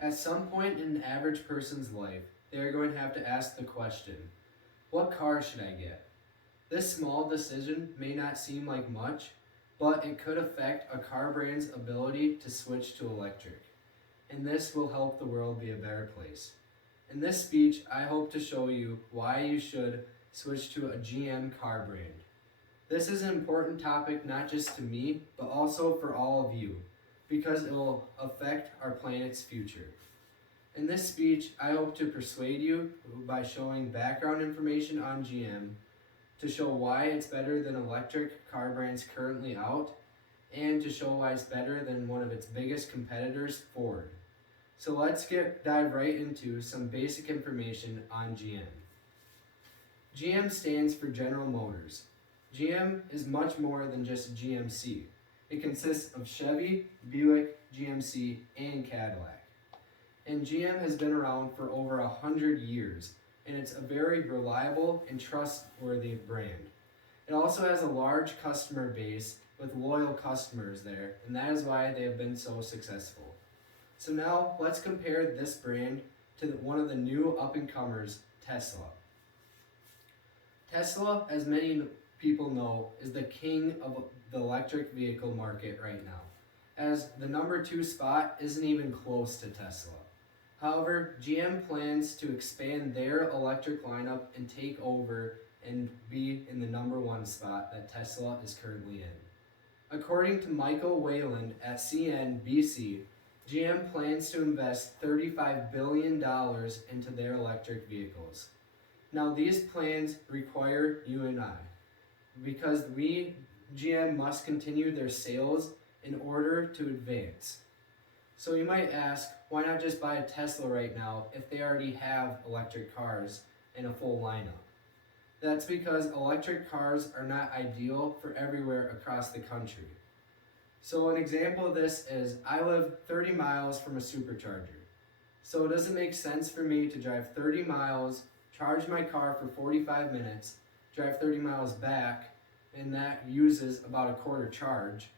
At some point in an average person's life, they are going to have to ask the question, what car should I get? This small decision may not seem like much, but it could affect a car brand's ability to switch to electric. And this will help the world be a better place. In this speech, I hope to show you why you should switch to a GM car brand. This is an important topic not just to me, but also for all of you, because it will affect our planet's future. In this speech, I hope to persuade you by showing background information on GM, to show why it's better than electric car brands currently out, and to show why it's better than one of its biggest competitors, Ford. So let's dive right into some basic information on GM. GM stands for General Motors. GM is much more than just GMC. It consists of Chevy, Buick, GMC, and Cadillac. And GM has been around for over 100 years, and it's a very reliable and trustworthy brand. It also has a large customer base with loyal customers there, and that is why they have been so successful. So now let's compare this brand to one of the new up-and-comers, Tesla. Tesla, as many people know, is the king of the electric vehicle market right now, as the number 2 spot isn't even close to Tesla. However, GM plans to expand their electric lineup and take over and be in the number 1 spot that Tesla is currently in. According to Michael Wayland at CNBC, GM plans to invest $35 billion into their electric vehicles. Now, these plans require you and I, because GM must continue their sales in order to advance. So you might ask, why not just buy a Tesla right now if they already have electric cars and a full lineup? That's because electric cars are not ideal for everywhere across the country. So an example of this is, I live 30 miles from a supercharger. So it doesn't make sense for me to drive 30 miles, charge my car for 45 minutes, drive 30 miles back, and that uses about a quarter charge.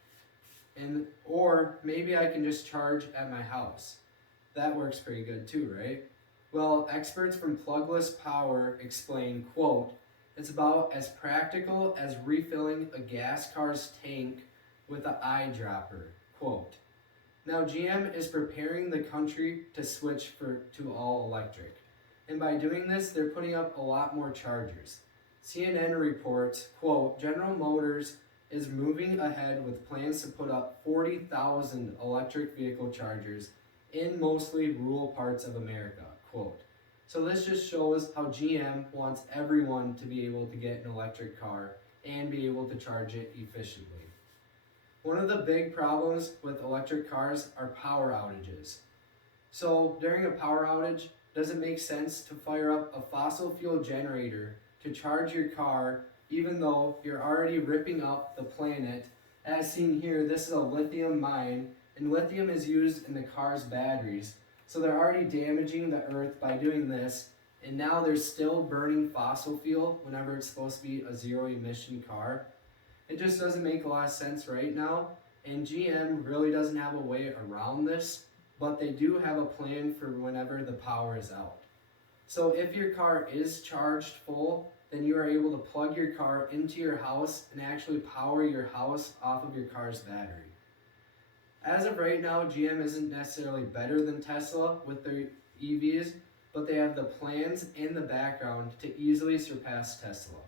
Or maybe I can just charge at my house. That works pretty good too, right? Well, experts from Plugless Power explain, quote, it's about as practical as refilling a gas car's tank with an eyedropper, quote. Now, GM is preparing the country to switch to all electric. And by doing this, they're putting up a lot more chargers. CNN reports, quote, General Motors is moving ahead with plans to put up 40,000 electric vehicle chargers in mostly rural parts of America, quote. So this just shows how GM wants everyone to be able to get an electric car and be able to charge it efficiently. One of the big problems with electric cars are power outages. So during a power outage, does it make sense to fire up a fossil fuel generator to charge your car even though you're already ripping up the planet? As seen here, this is a lithium mine, and lithium is used in the car's batteries. So they're already damaging the earth by doing this, and now they're still burning fossil fuel whenever it's supposed to be a zero emission car. It just doesn't make a lot of sense right now, and GM really doesn't have a way around this, but they do have a plan for whenever the power is out. So if your car is charged full, then you are able to plug your car into your house and actually power your house off of your car's battery. As of right now, GM isn't necessarily better than Tesla with their EVs, but they have the plans and the background to easily surpass Tesla.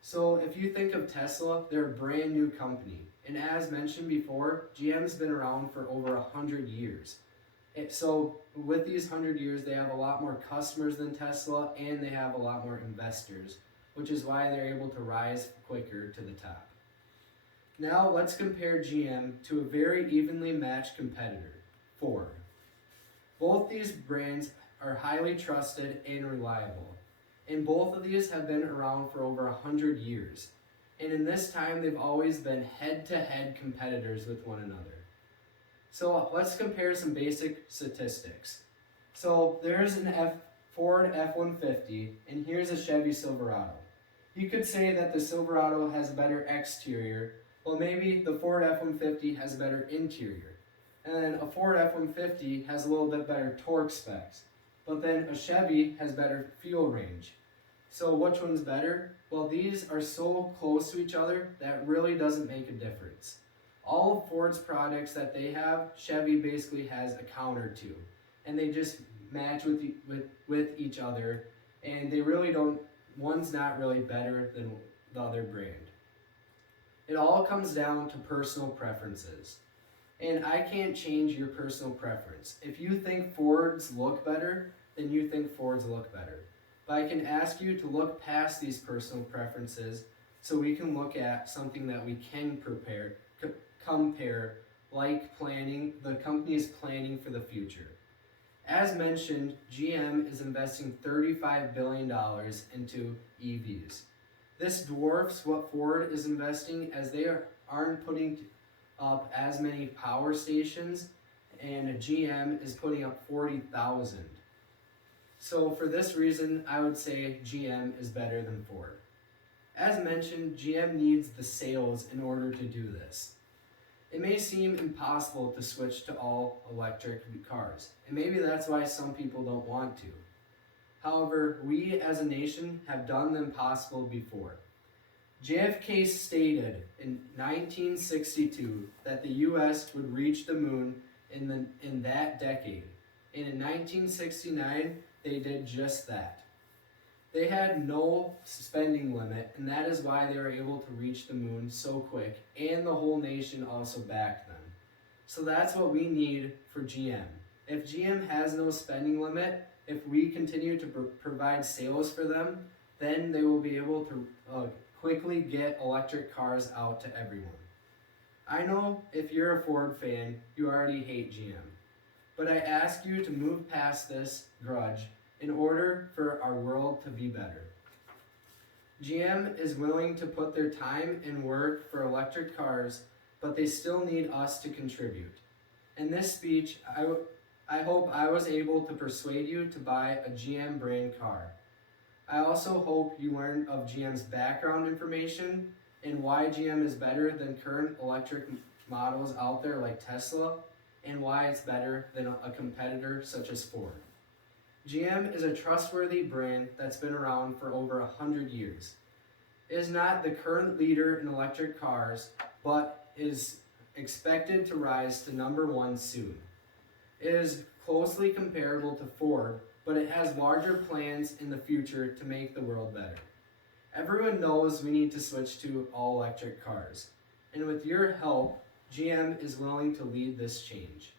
So if you think of Tesla, they're a brand new company. And as mentioned before, GM's been around for over 100 years. So with these 100 years, they have a lot more customers than Tesla, and they have a lot more investors, which is why they're able to rise quicker to the top. Now let's compare GM to a very evenly matched competitor, Ford. Both these brands are highly trusted and reliable, and both of these have been around for over 100 years. And in this time, they've always been head-to-head competitors with one another. So let's compare some basic statistics. So there's a Ford F-150, and here's a Chevy Silverado. You could say that the Silverado has a better exterior, well maybe the Ford F-150 has a better interior. And then a Ford F-150 has a little bit better torque specs. But then a Chevy has better fuel range. So which one's better? Well, these are so close to each other that it really doesn't make a difference. All of Ford's products that they have, Chevy basically has a counter to. And they just match with each other. And they really don't, one's not really better than the other brand. It all comes down to personal preferences. And I can't change your personal preference. If you think Fords look better, then you think Fords look better. But I can ask you to look past these personal preferences so we can look at something that we can compare, like planning, the company is planning for the future. As mentioned, GM is investing $35 billion into EVs. This dwarfs what Ford is investing, as they aren't putting up as many power stations, and GM is putting up 40,000. So for this reason, I would say GM is better than Ford. As mentioned, GM needs the sales in order to do this. It may seem impossible to switch to all electric cars, and maybe that's why some people don't want to. However, we as a nation have done the impossible before. JFK stated in 1962 that the U.S. would reach the moon in that decade, and in 1969 they did just that. They had no spending limit, and that is why they were able to reach the moon so quick, and the whole nation also backed them. So that's what we need for GM. If GM has no spending limit, if we continue to provide sales for them, then they will be able to quickly get electric cars out to everyone. I know if you're a Ford fan, you already hate GM, but I ask you to move past this grudge in order for our world to be better. GM is willing to put their time and work for electric cars, but they still need us to contribute. In this speech, I hope I was able to persuade you to buy a GM brand car. I also hope you learned of GM's background information and why GM is better than current electric models out there like Tesla, and why it's better than a competitor such as Ford. GM is a trustworthy brand that's been around for over 100 years. It is not the current leader in electric cars, but is expected to rise to number one soon. It is closely comparable to Ford, but it has larger plans in the future to make the world better. Everyone knows we need to switch to all electric cars, and with your help, GM is willing to lead this change.